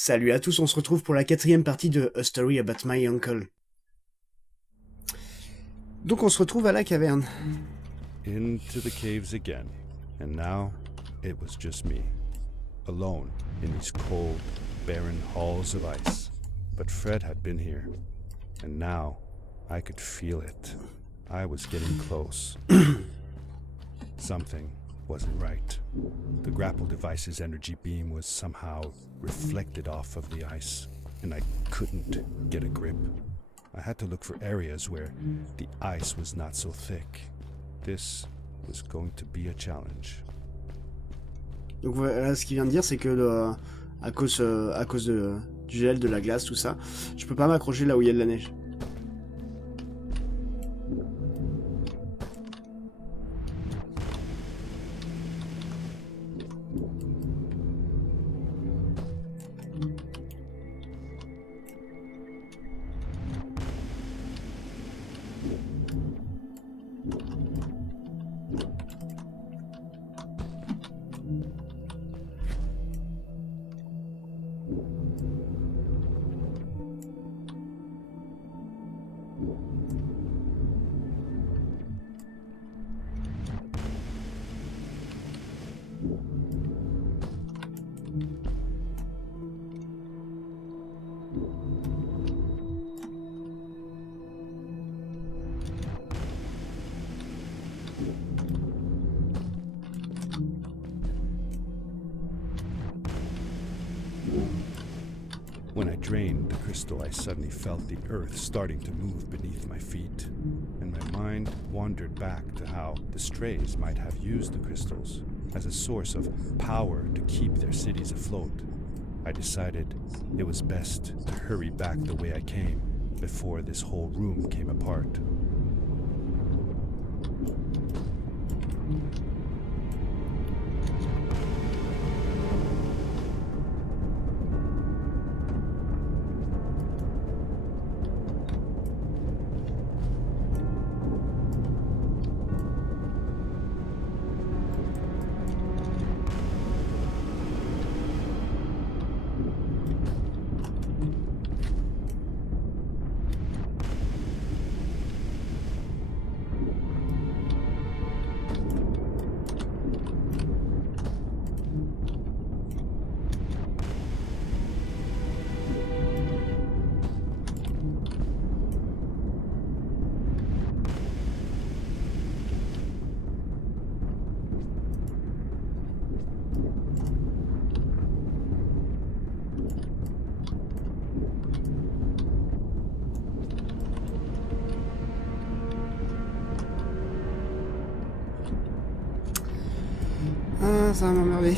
Salut à tous, on se retrouve pour la 4e partie de A Story About My Uncle. Donc on se retrouve à la caverne. Into the caves again, and now it was just me, alone in these cold, barren halls of ice. But Fred had been here, and now I could feel it. I was getting close. Something wasn't right. The grapple device's energy beam was somehow reflected off of the ice, and I couldn't get a grip. I had to look for areas where the ice was not so thick. This was going to be a challenge. Donc voilà, ce qu'il vient de dire, c'est que à cause du gel, de la glace, tout ça, je peux pas m'accrocher là où il y a de la neige. When I drained the crystal, I suddenly felt the earth starting to move beneath my feet, and my mind wandered back to how the strays might have used the crystals as a source of power to keep their cities afloat. I decided it was best to hurry back the way I came before this whole room came apart. Ah, ça va m'emmerder.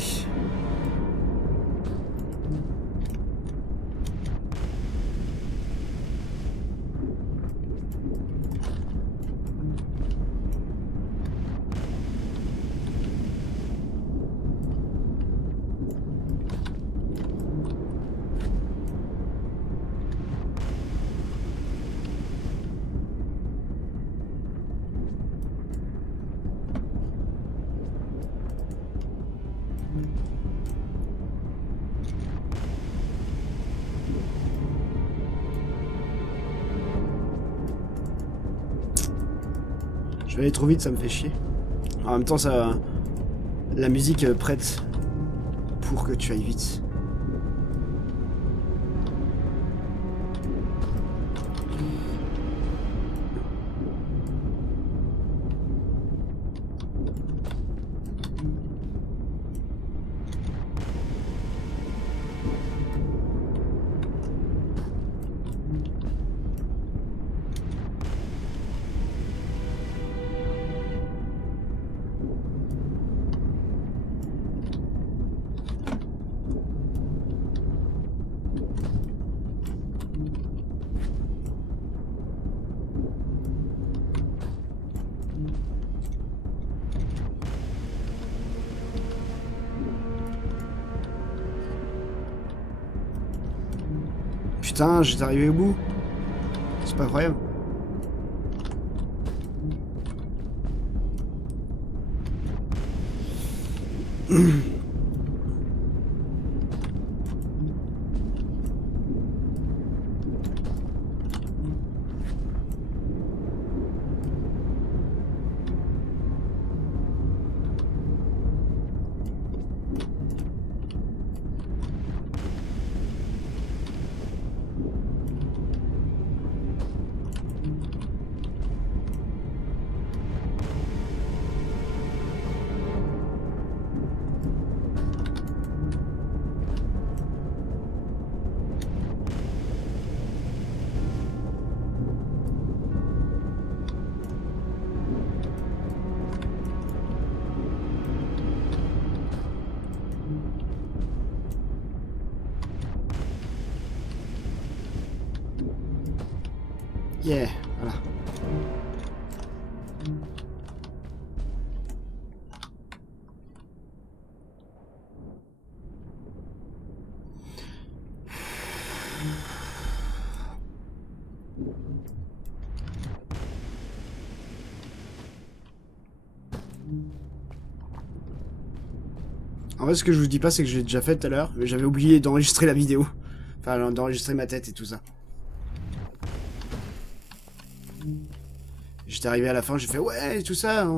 Je vais aller trop vite, ça me fait chier. En même temps, ça, la musique prête pour que tu ailles vite. Putain, j'étais arrivé au bout. C'est pas incroyable. Yeah, voilà. En vrai, ce que je vous dis pas, c'est que je l'ai déjà fait tout à l'heure, mais j'avais oublié d'enregistrer la vidéo. Enfin, d'enregistrer ma tête et tout ça. J'étais arrivé à la fin, j'ai fait ouais, tout ça,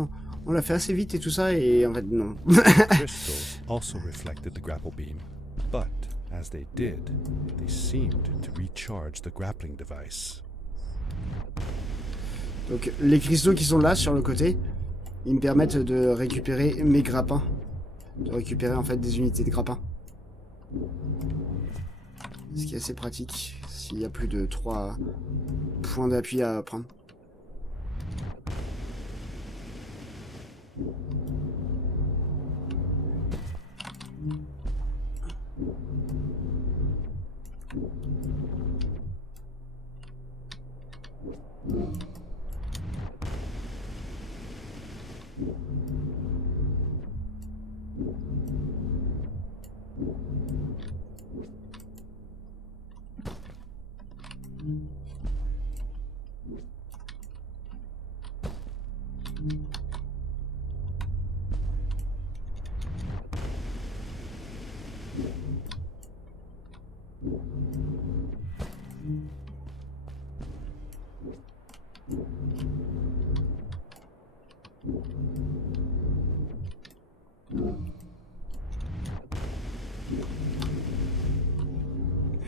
on l'a fait assez vite et tout ça, et en fait, non. Crystals also reflected the grapple beam, but as they did, they seemed to recharge the grappling device. Donc, les cristaux qui sont là, sur le côté, ils me permettent de récupérer mes grappins. De récupérer, en fait, des unités de grappins. Ce qui est assez pratique, s'il y a plus de 3 points d'appui à prendre.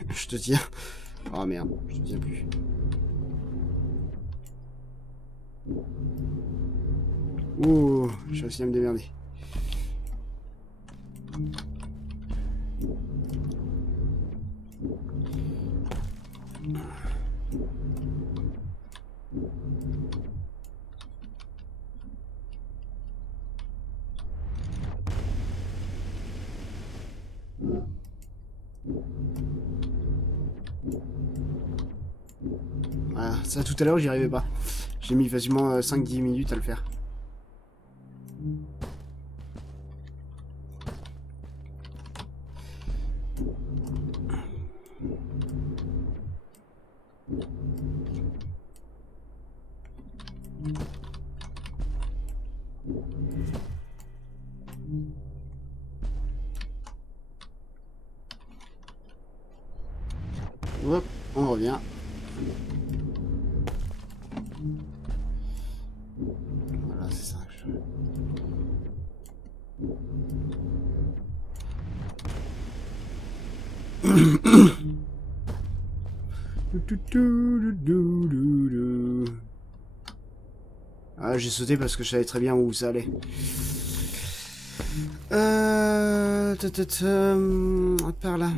Je te tiens. Oh merde, je te tiens plus. Ouh, je vais aussi à me démerder. Voilà, ça tout à l'heure j'y arrivais pas. J'ai mis facilement 5-10 minutes à le faire. Hop, on revient. Voilà, c'est ça. Ah, j'ai sauté parce que je savais très bien où ça allait. Par là.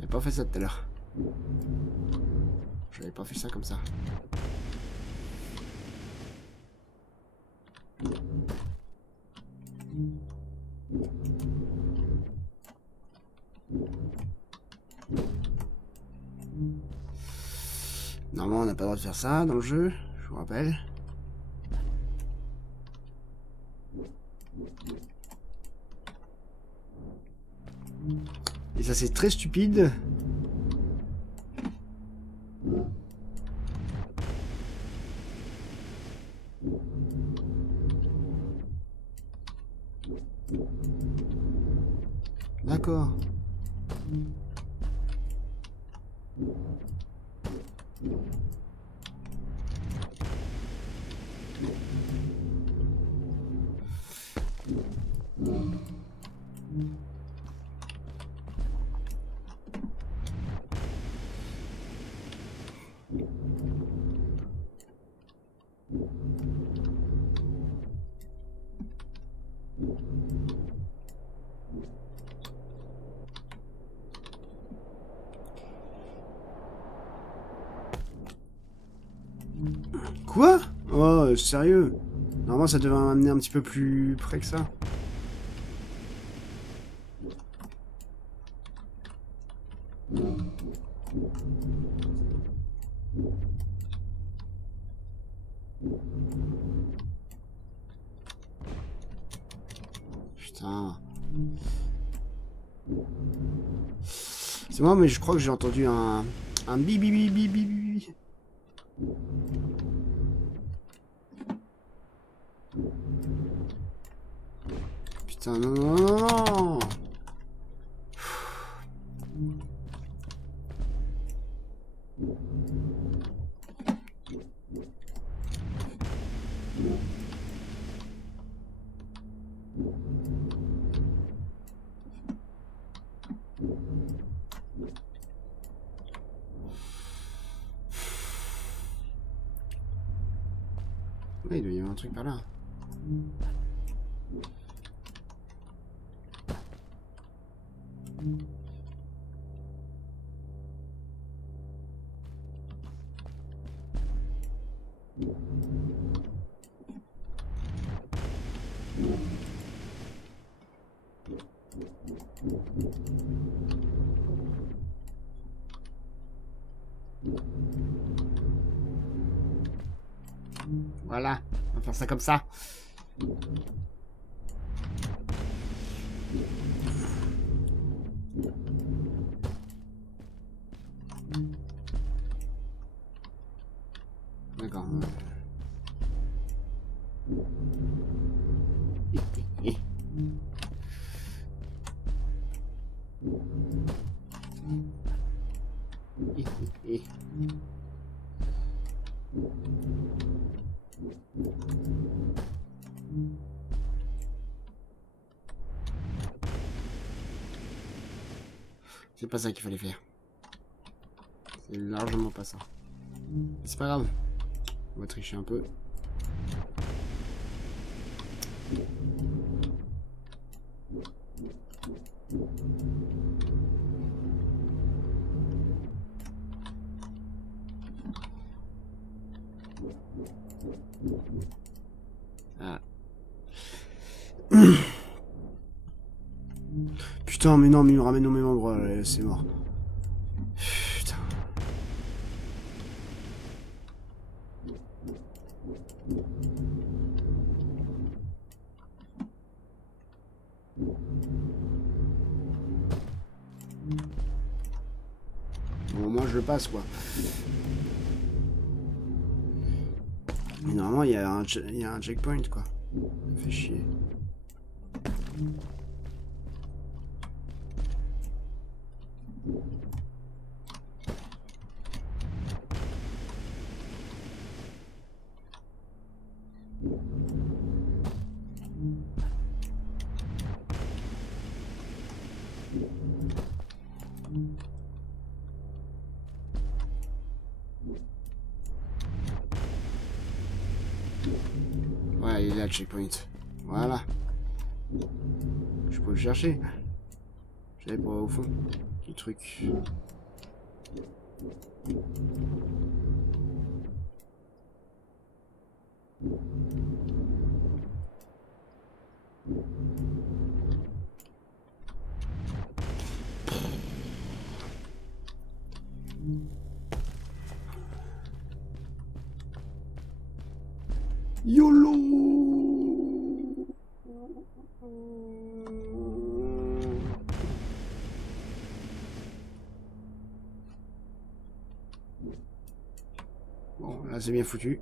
J'avais pas fait ça tout à l'heure. J'avais pas fait ça comme ça. Normalement, on n'a pas le droit de faire ça dans le jeu, je vous rappelle. Et ça, c'est très stupide. D'accord. Quoi? Oh, sérieux? Normalement, ça devait m'amener un petit peu plus près que ça. Putain. C'est moi, mais je crois que j'ai entendu un bi bi bi bi bi bi. Putain, non, non, non, non. Ouais, il doit y avoir un truc par là. Voilà, on va faire ça comme ça. D'accord. C'est pas ça qu'il fallait faire. C'est largement pas ça. C'est pas grave. On va tricher un peu. Ah. Putain, mais non, mais il me ramène au même endroit, c'est mort. Putain. Bon, moi je le passe quoi. Mais normalement il y a un checkpoint quoi. Ça fait chier. Ouais, il est là le checkpoint. Voilà. Je peux le chercher. J'allais pour au fond. Petit truc. YOLO! Bon, là c'est bien foutu.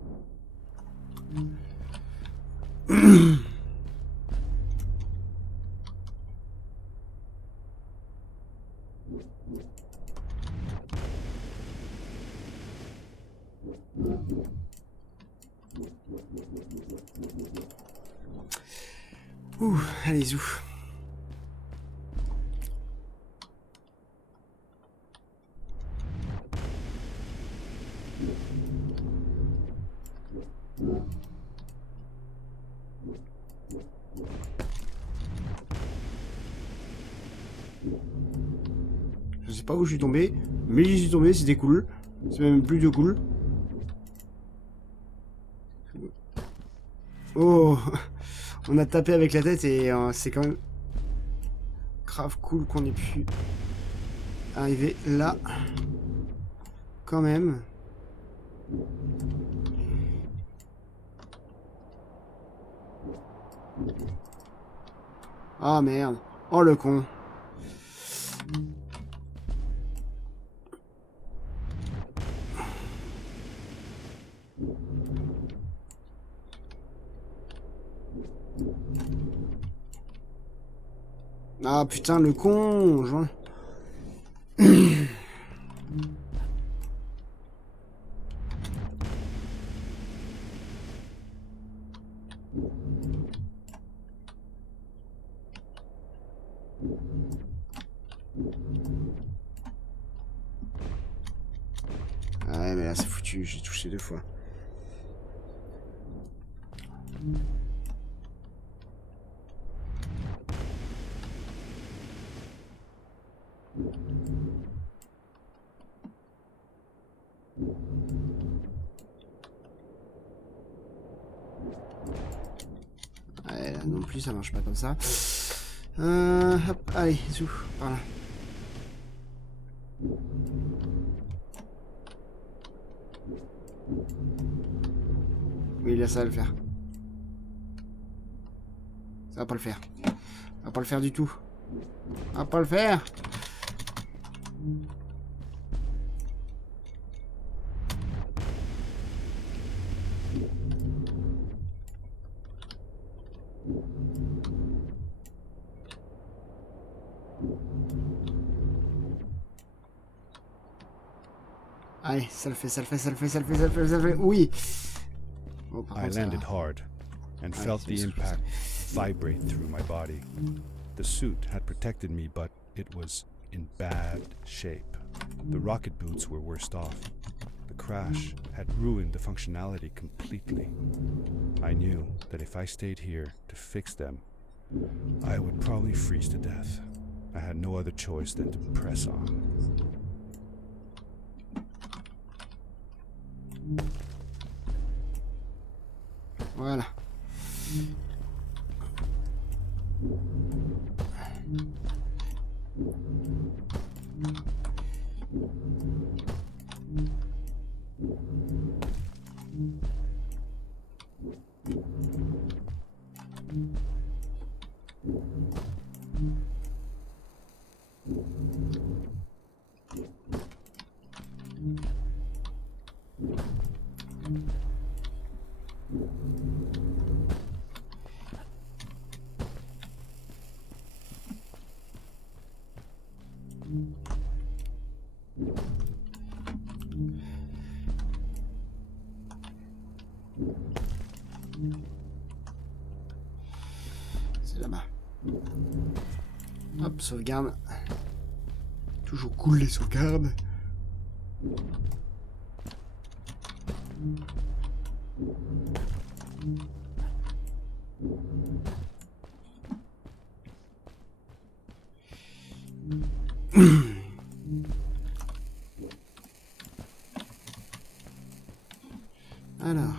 Ouh, allez, zou. Je sais pas où je suis tombé, mais j'y suis tombé, c'était cool. C'est même plutôt cool. Oh, on a tapé avec la tête et c'est quand même grave cool qu'on ait pu arriver là. Quand même. Ah merde. Oh le con. Ah putain le con. Ouais mais là c'est foutu, j'ai touché 2 fois. Ouais, là non plus ça marche pas comme ça. Hop, allez, zou, par là. Oui, là ça va le faire. Ça va pas le faire. Ça va pas le faire du tout. Ça va pas le faire. Allez, ça le fait, ça le fait, ça le fait, ça le fait, ça le fait, ça le fait. Oui. Oh, par I contre, ça landed va. hard and Ah, felt c'est the ce que je impact vibrate through my body. The suit had protected me, but it was in bad shape. The rocket boots were worst off. The crash had ruined the functionality completely. I knew that if I stayed here to fix them, I would probably freeze to death. I had no other choice than to press on. Voilà. C'est là-bas. Hop, sauvegarde. Toujours cool les sauvegardes. Alors.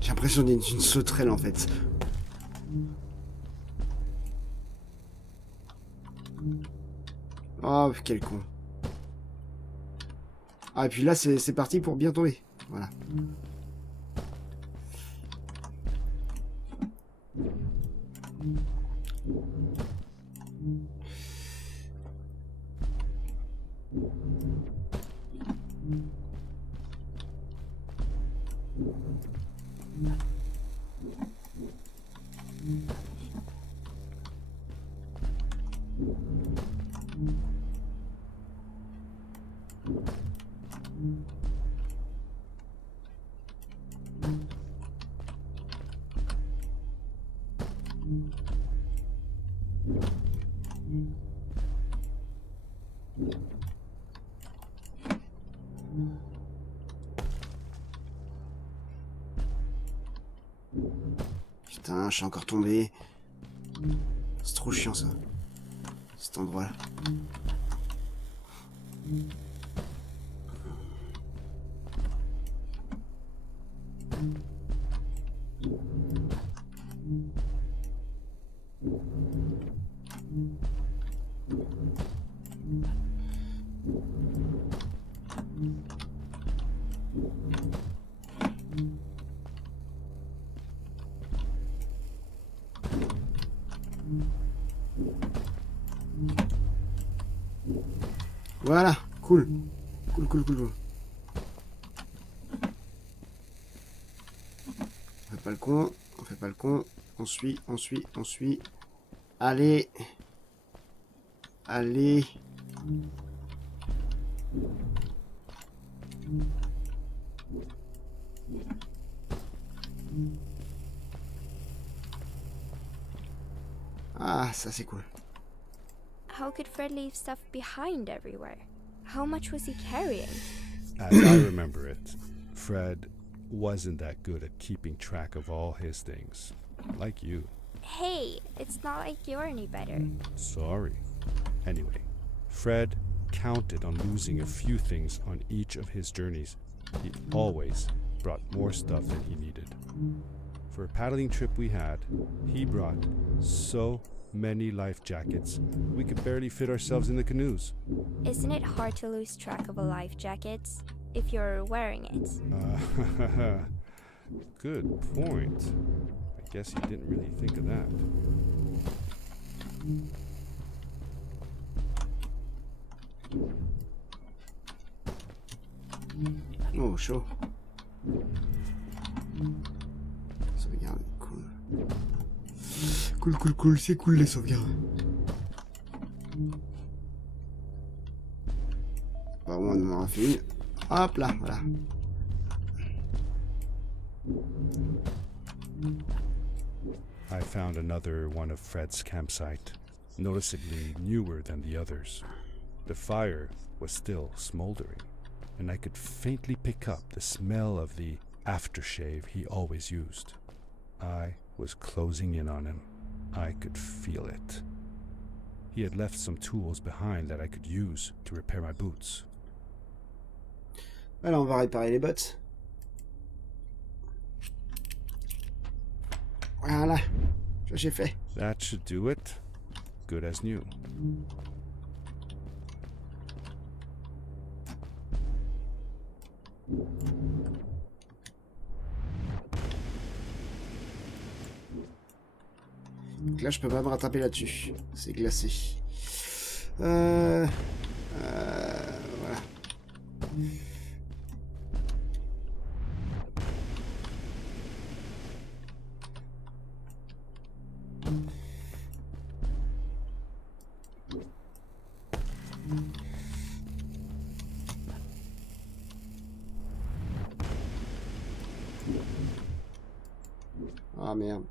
J'ai l'impression d'être une sauterelle en fait. Oh, quel con. Ah, et puis là, c'est parti pour bien tomber. Voilà. Putain, je suis encore tombé. C'est trop chiant ça. Cet endroit-là. Voilà, cool. Cool, cool, cool, cool. On fait pas le con, on fait pas le con. On suit, on suit, on suit. Allez. Allez. Ah, ça c'est cool. How could Fred leave stuff behind everywhere? How much was he carrying? As I remember it, Fred wasn't that good at keeping track of all his things. Like you. Hey, it's not like you're any better. Sorry. Anyway, Fred counted on losing a few things on each of his journeys. He always brought more stuff than he needed. For a paddling trip we had, he brought so many life jackets, we could barely fit ourselves in the canoes. Isn't it hard to lose track of a life jacket if you're wearing it? Good point. I guess he didn't really think of that. Oh, chaud. Sauvegarde, cool. Cool, cool, cool, c'est cool les sauvegardes. Bah, au moins, on en a fait une. Hop là, voilà. I found another one of Fred's campsite, noticeably newer than the others. The fire was still smoldering, and I could faintly pick up the smell of the aftershave he always used. I was closing in on him. I could feel it. He had left some tools behind that I could use to repair my boots. Voilà, on va réparer les bottes. Voilà, ça j'ai fait. That should do it. Good as new. Donc là, je peux pas me rattraper là-dessus. C'est glacé. Voilà. Ah merde.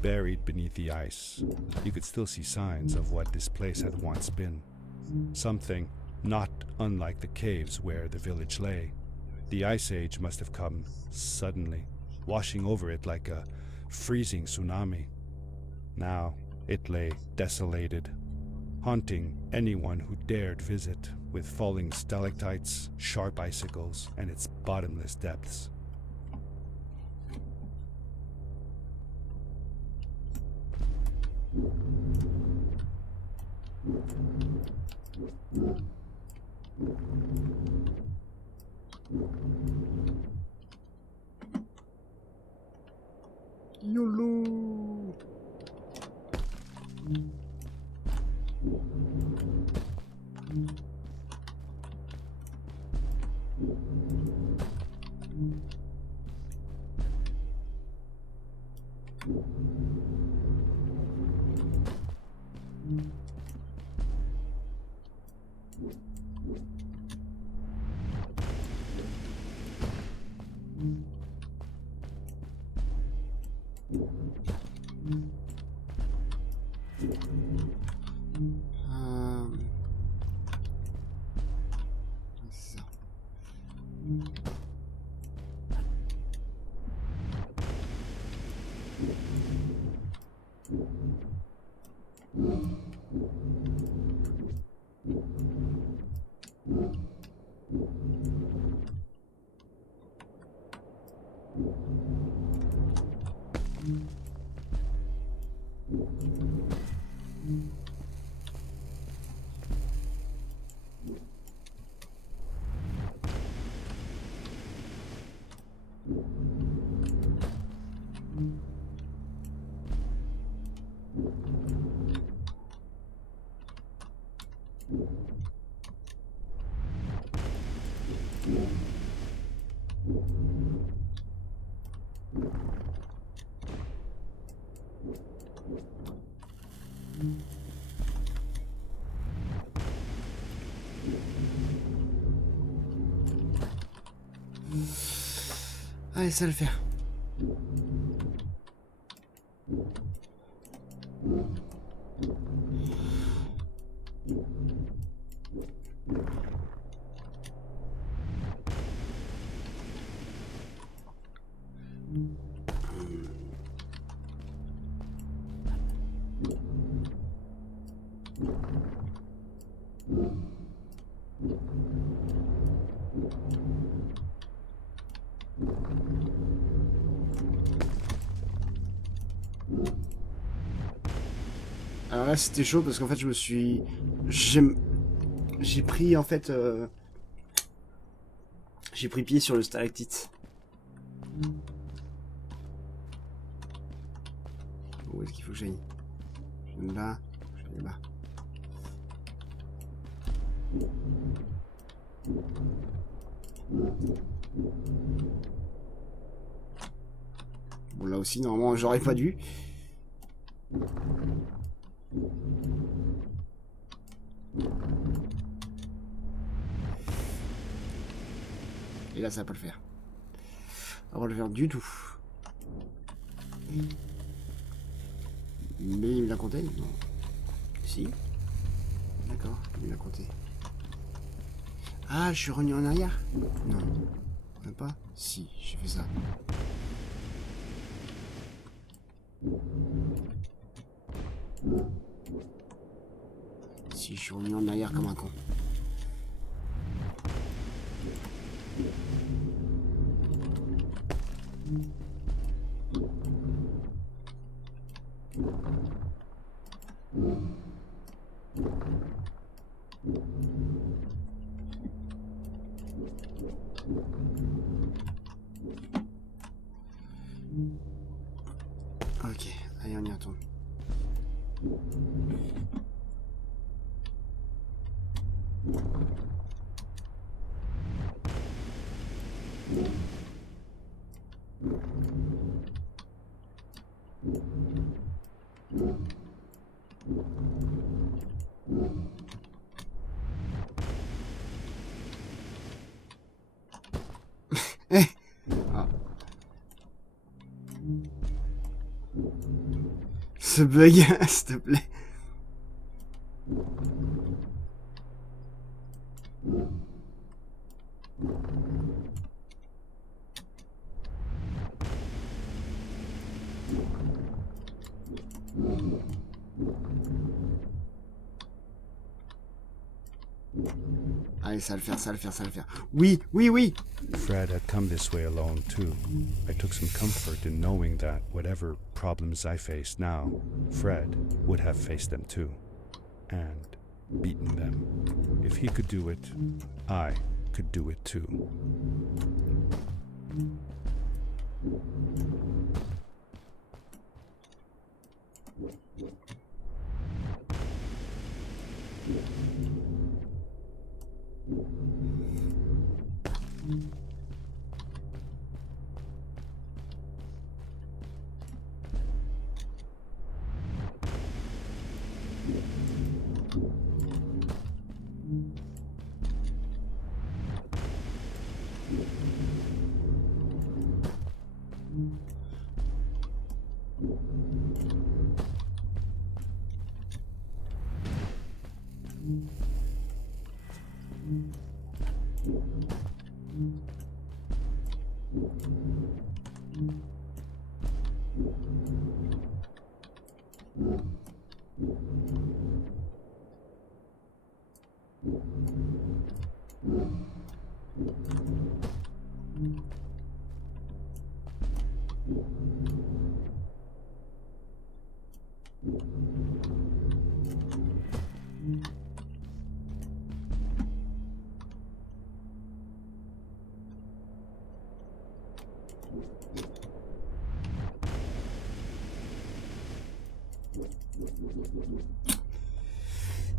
Buried beneath the ice, you could still see signs of what this place had once been. Something not unlike the caves where the village lay. The ice age must have come suddenly, washing over it like a freezing tsunami. Now it lay desolated, haunting anyone who dared visit, with falling stalactites, sharp icicles, and its bottomless depths. YOLO. Ça. Allez, ça va le faire. Alors là c'était chaud parce qu'en fait j'ai pris en fait j'ai pris pied sur le stalactite. Où est-ce qu'il faut que j'aille? Je viens de là, je vais là. Bon là aussi normalement j'aurais pas dû. Et là ça va pas le faire. Ça va pas le faire du tout. Mais il me l'a compté? Non. Si. D'accord, il me l'a compté. Ah, je suis revenu en arrière? Non. Même pas? Si, j'ai fait ça. Si, je suis revenu en arrière comme un con. Ok, allez on y retourne. Ah. Ce bug, s'il te plaît. Allez, ça va le faire, ça va le faire, ça va le faire. Oui, oui, oui. Fred had come this way alone too. I took some comfort in knowing that whatever problems I face now, Fred would have faced them too, and beaten them. If he could do it, I could do it too.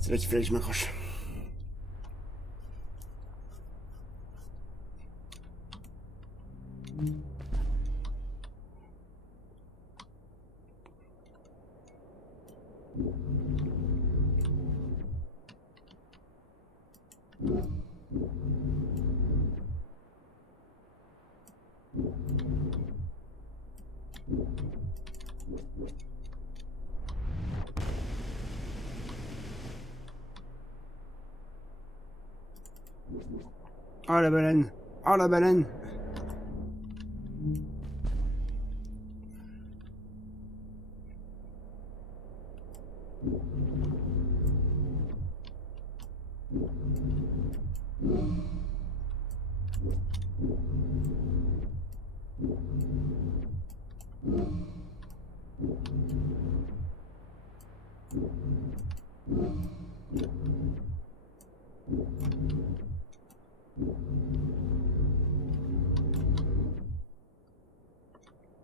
C'est là qu'il fallait que je m'accroche. Oh la baleine! Oh la baleine!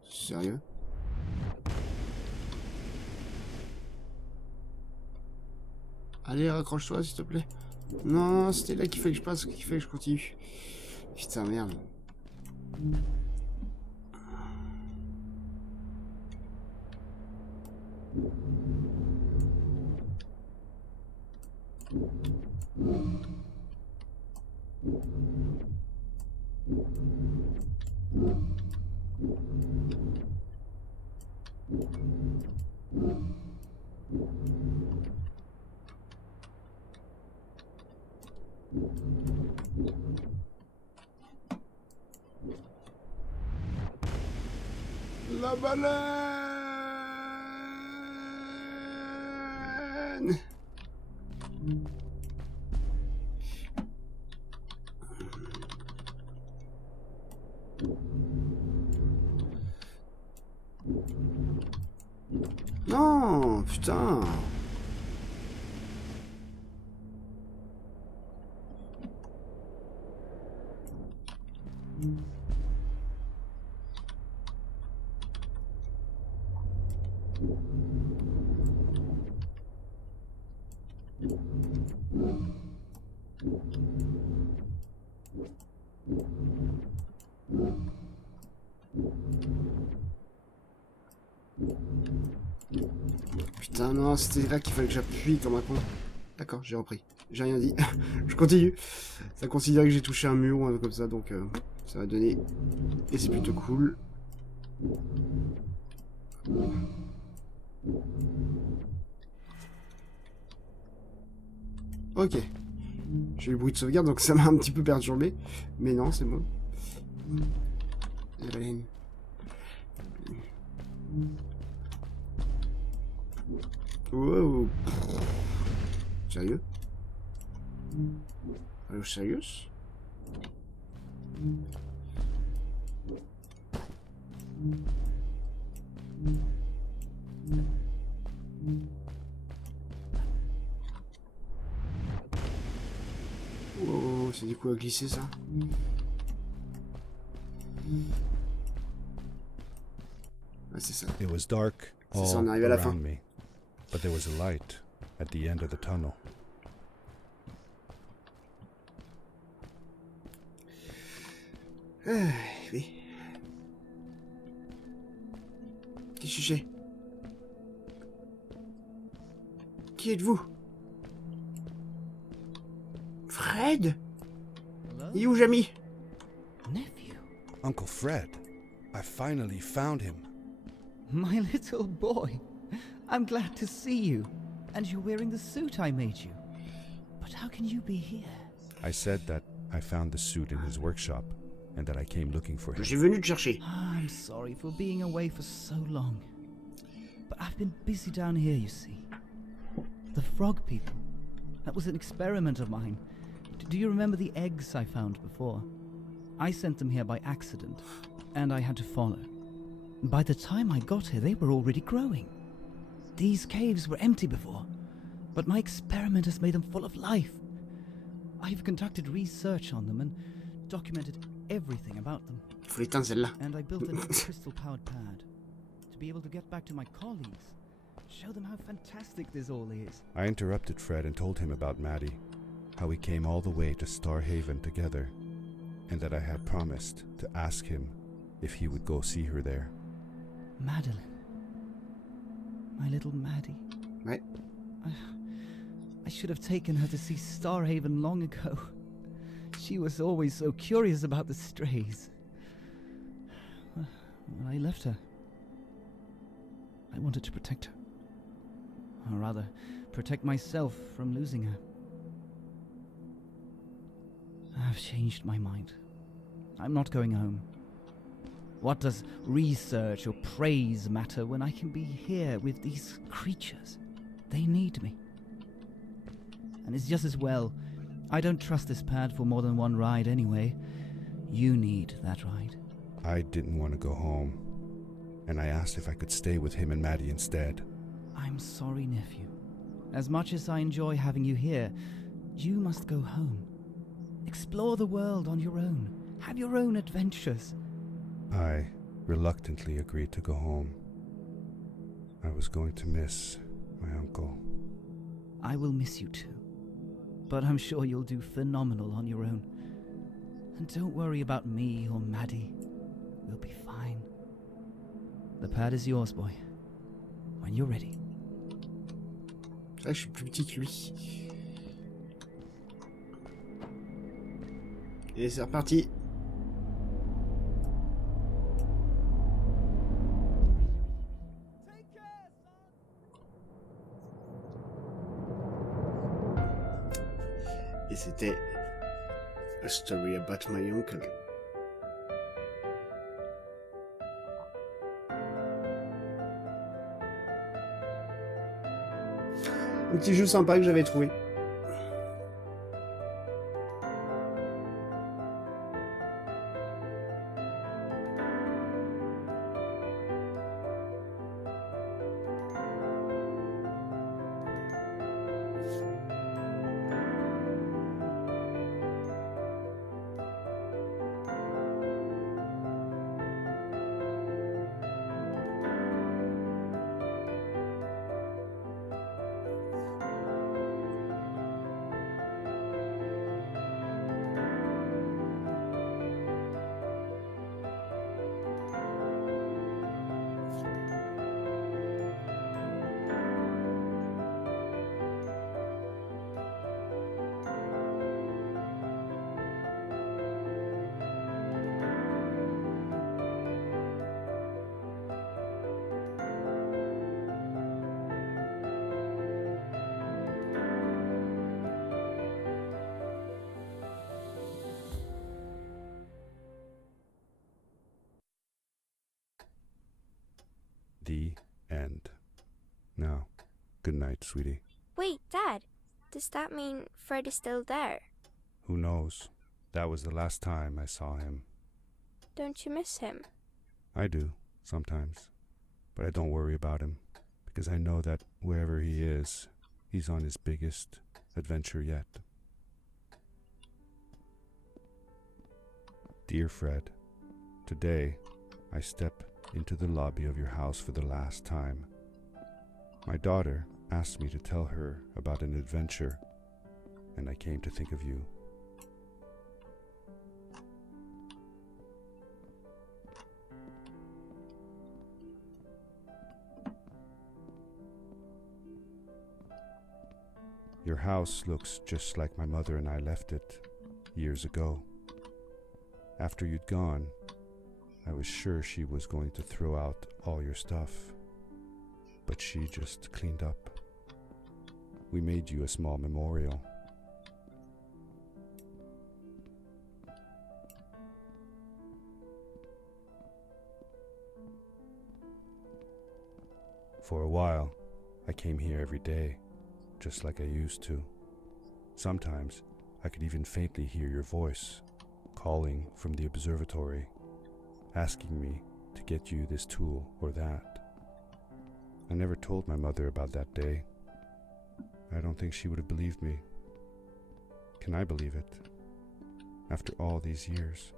Sérieux? Allez, raccroche-toi, s'il te plaît. Non, c'était là qu'il fallait que je passe, qu'il fallait que je continue. Putain, merde. La baleine! Non, putain! Putain, non, c'était là qu'il fallait que j'appuie comme un con. D'accord, j'ai repris. J'ai rien dit. Je continue. Ça considère que j'ai touché un mur ou un truc comme ça, donc ça va donner. Et c'est plutôt cool. Ok. J'ai eu le bruit de sauvegarde, donc ça m'a un petit peu perturbé. Mais non, c'est bon. La baleine. Wow. Sérieux? Are you serious? Oh, c'est du coup à glisser ça? Ah, c'est ça. It was dark C'est ça, all on arrive à la fin. around me, but there was a light at the end of the tunnel. Ah, oui. Qu'est-ce que j'ai? Qui êtes-vous? Fred? Il est où, Jamie? Nephew. Uncle Fred, I finally found him. My little boy. I'm glad to see you. And you're wearing the suit I made you. But how can you be here? I said that I found the suit in his workshop and that I came looking for Je suis him. venu te chercher. I'm sorry for being away for so long. But I've been busy down here, you see. The frog people. That was an experiment of mine. Do you remember the eggs I found before? I sent them here by accident, and I had to follow. By the time I got here, they were already growing. These caves were empty before, but my experiment has made them full of life. I've conducted research on them and documented everything about them. Faut l'éteindre celle-là. And I built a little crystal-powered pad to be able to get back to my colleagues, show them how fantastic this all is. I interrupted Fred and told him about Maddie, how we came all the way to Starhaven together, and that I had promised to ask him if he would go see her there. Madeline. My little Maddie. Ouais. I should have taken her to see Starhaven long ago. She was always so curious about the strays. Well, I left her. I wanted to protect her. Or rather, protect myself from losing her. I've changed my mind. I'm not going home. What does research or praise matter when I can be here with these creatures? They need me. And it's just as well. I don't trust this pad for more than one ride anyway. You need that ride. I didn't want to go home, and I asked if I could stay with him and Maddie instead. I'm sorry, nephew. As much as I enjoy having you here, you must go home. Explore the world on your own. Have your own adventures. I reluctantly agreed to go home. I was going to miss my uncle. I will miss you too. But I'm sure you'll do phenomenal on your own. And don't worry about me or Maddie. We'll be fine. The pad is yours, boy. When you're ready. Ah, je suis plus petit que lui. Et c'est reparti. Et c'était A Story About My Uncle. Un petit jeu sympa que j'avais trouvé. The end. Now, good night, sweetie. Wait, Dad. Does that mean Fred is still there? Who knows? That was the last time I saw him. Don't you miss him? I do, sometimes. But I don't worry about him, because I know that wherever he is, he's on his biggest adventure yet. Dear Fred, today I step into the lobby of your house for the last time. My daughter asked me to tell her about an adventure, and I came to think of you. Your house looks just like my mother and I left it years ago. After you'd gone, I was sure she was going to throw out all your stuff, but she just cleaned up. We made you a small memorial. For a while, I came here every day, just like I used to. Sometimes, I could even faintly hear your voice, calling from the observatory, asking me to get you this tool or that. I never told my mother about that day. I don't think she would have believed me. Can I believe it? After all these years.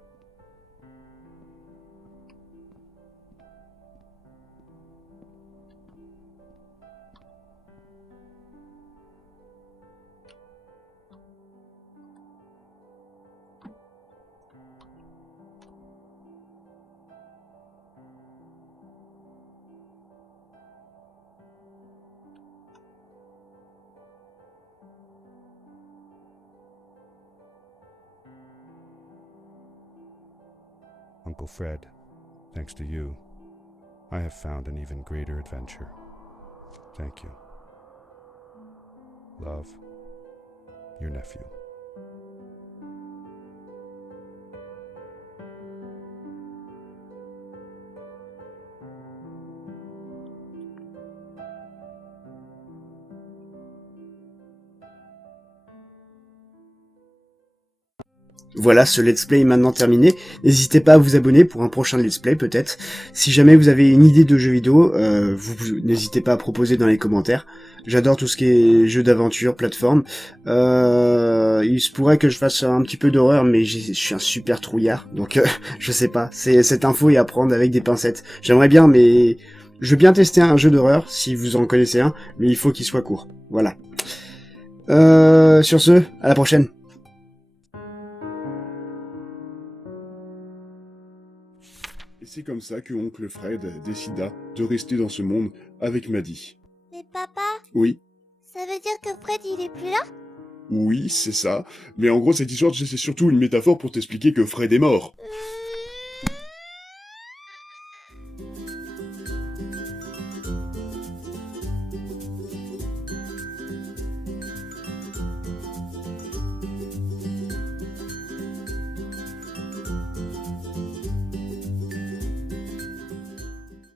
Uncle Fred, thanks to you, I have found an even greater adventure. Thank you. Love, your nephew. Voilà, ce let's play est maintenant terminé. N'hésitez pas à vous abonner pour un prochain let's play peut-être. Si jamais vous avez une idée de jeu vidéo, n'hésitez pas à proposer dans les commentaires. J'adore tout ce qui est jeu d'aventure, plateforme. Il se pourrait que je fasse un petit peu d'horreur, mais je suis un super trouillard, donc je sais pas. Cette info est à prendre avec des pincettes. J'aimerais bien, mais je veux bien tester un jeu d'horreur, si vous en connaissez un, mais il faut qu'il soit court. Voilà. Sur ce, à la prochaine. Et c'est comme ça que oncle Fred décida de rester dans ce monde avec Maddie. Mais papa, Oui, ça veut dire que Fred il est plus là? oui, c'est ça. Mais en gros, cette histoire, c'est surtout une métaphore pour t'expliquer que Fred est mort.